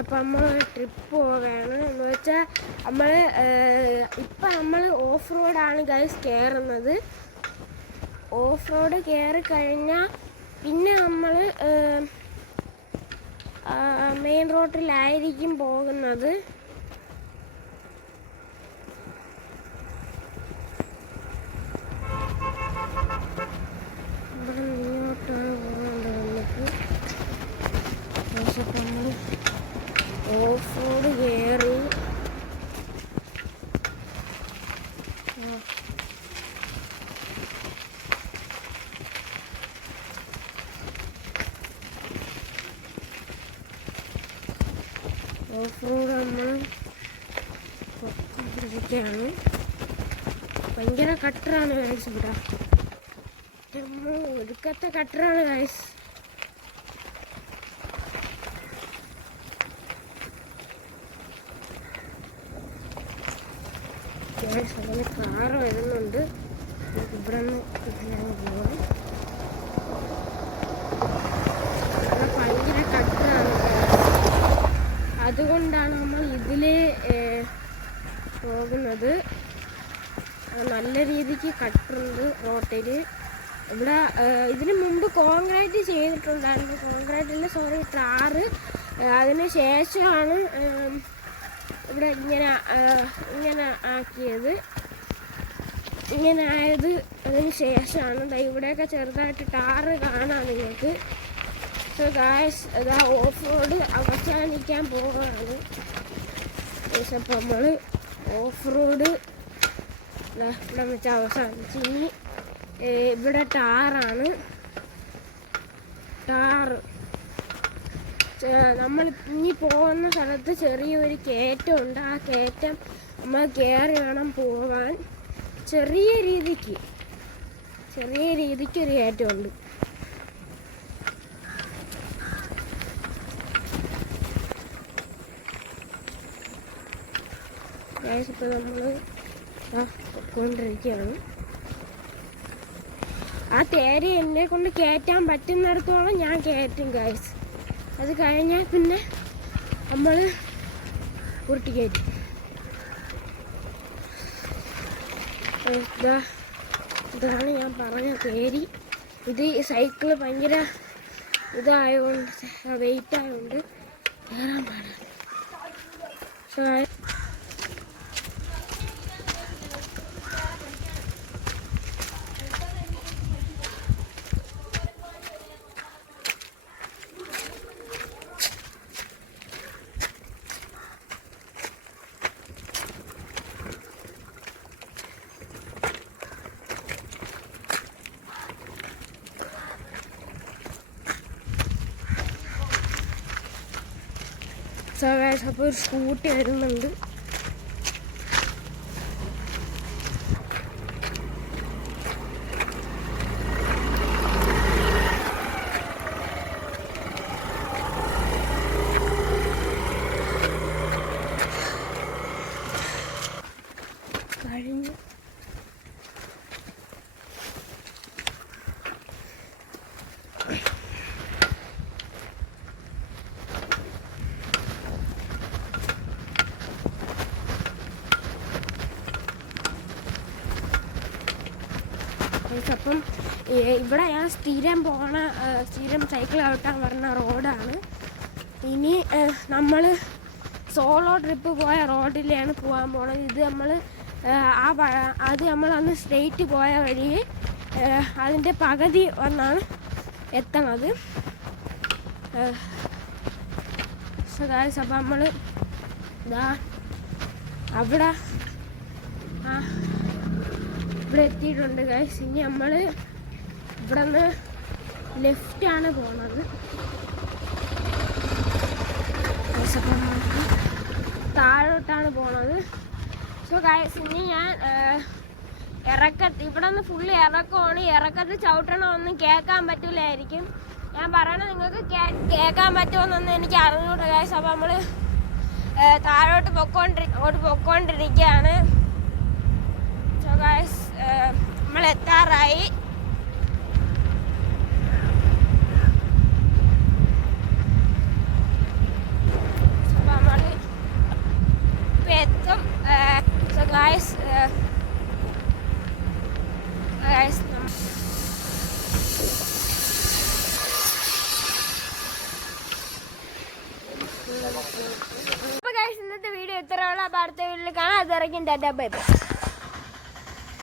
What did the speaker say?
അപ്പം നമ്മൾ ട്രിപ്പ് പോവുകയാണ് എന്ന് വെച്ചാൽ നമ്മൾ ഓഫ് റോഡാണ് ഗൈസ് കയറുന്നത്. ഓഫ് റോഡ് കയറി കഴിഞ്ഞാൽ പിന്നെ നമ്മൾ മെയിൻ റോഡിലായിരിക്കും പോകുന്നത്. ഇവിടെ ഇങ്ങോട്ടാണ് പോകുന്നത്. നമുക്ക് നമ്മൾ ഓഫ് റോഡ് കയറി ഓഫ് റോഡ് നമ്മൾ പൊയ്ക്കൊണ്ടിരിക്കുകയാണ്. ഭയങ്കര കട്ടറാണ് ഗൈസ്. ഇവിടെ ഒടുക്കത്തെ കട്ടറാണ് ഗൈസ്. അങ്ങനെ കാറ് വരുന്നുണ്ട്. ഇവിടെ നിന്ന് പോകണം. ഭയങ്കര കട്ടറാണ്. അതുകൊണ്ടാണ് നമ്മൾ ഇതിൽ പോകുന്നത്. നല്ല രീതിക്ക് കട്ടറുണ്ട് റോട്ടിൽ. ഇവിടെ ഇതിന് മുമ്പ് കോൺക്രീറ്റ് ചെയ്തിട്ടുണ്ടായിരുന്നു. കോൺക്രീറ്റിൽ ടാറ്. അതിന് ശേഷമാണ് ഇവിടെ ഇങ്ങനെ ആക്കിയത്. ഇങ്ങനെ ആയത് അതിന് ശേഷമാണ്. ഇവിടെയൊക്കെ ചെറുതായിട്ട് ടാറ് കാണാം നിങ്ങൾക്ക്. സോ ഗായ്സ്, ഓഫ് റോഡ് അവസാനിക്കാൻ പോവുകയാണ്. അപ്പം നമ്മൾ ഓഫ് റോഡ് ഇവിടെ വെച്ച് അവസാനിച്ച് ഇനി ഇവിടെ ടാറാണ്. ടാറ് നമ്മൾ ഇനി പോകുന്ന സ്ഥലത്ത് ചെറിയൊരു കയറ്റമുണ്ട്. ആ കയറ്റം നമ്മൾ കയറി വേണം പോകാൻ. ചെറിയ രീതിക്കൊരു കയറ്റമുണ്ട്. ഇപ്പോൾ നമ്മൾ പൊയ്ക്കൊണ്ടിരിക്കുകയാണ്. ആ തേര് എന്നെ കൊണ്ട് കയറ്റാൻ പറ്റുന്നിടത്തോളം ഞാൻ കയറ്റും ഗൈസ്. അത് കഴിഞ്ഞാൽ പിന്നെ നമ്മൾ ഉരുട്ടി കയറ്റും. ഇതാണ് ഞാൻ പറഞ്ഞ തേരി. ഇത് സൈക്കിള് ഭയങ്കര ഇതായതുകൊണ്ട്, വെയിറ്റ് ആയതുകൊണ്ട് കയറാൻ പാടില്ല. അപ്പോൾ ഒരു സ്കൂട്ടി വരുന്നുണ്ട്. കഴിഞ്ഞു. അപ്പം ഇവിടെ ഞാൻ സ്ഥിരം സൈക്കിൾ ഔട്ടാൻ പറഞ്ഞ റോഡാണ്. ഇനി നമ്മൾ സോളോ ട്രിപ്പ് പോയ റോഡിലാണ് പോകാൻ പോണത്. ഇത് നമ്മൾ അന്ന് സ്ട്രെയിറ്റ് പോയ വഴി അതിൻ്റെ പകുതി വന്നാണ് എത്തണത്. അപ്പം നമ്മൾ ഇവിടെ എത്തിയിട്ടുണ്ട് ഗൈസ്. ഇനി നമ്മൾ ഇവിടെ നിന്ന് ലെഫ്റ്റാണ് പോണത്. താഴോട്ടാണ് പോണത്. സോ ഗൈസ്, ഇനി ഞാൻ ഇവിടെ നിന്ന് ഫുള്ള് ഇറക്കമാണ്. ഇറക്കത്ത് ചവിട്ടണമെന്നും കേൾക്കാൻ പറ്റില്ലായിരിക്കും. ഞാൻ പറയണത് നിങ്ങൾക്ക് കേൾക്കാൻ പറ്റുമെന്നൊന്നും എനിക്ക് അറിഞ്ഞൂടാ ഗൈസ്. അപ്പം നമ്മൾ താഴോട്ട് പൊക്കോണ്ടിരിക്കുകയാണ്. സോ ഗൈസ്, നമ്മൾ എത്താറായി. അപ്പോൾ ഗൈസ് ഇന്നത്തെ വീഡിയോ ഇത്രയുള്ള അടുത്ത വീഡിയോയിൽ കാണാം. അതിറക്കും ടാറ്റാ ബൈ ബൈ.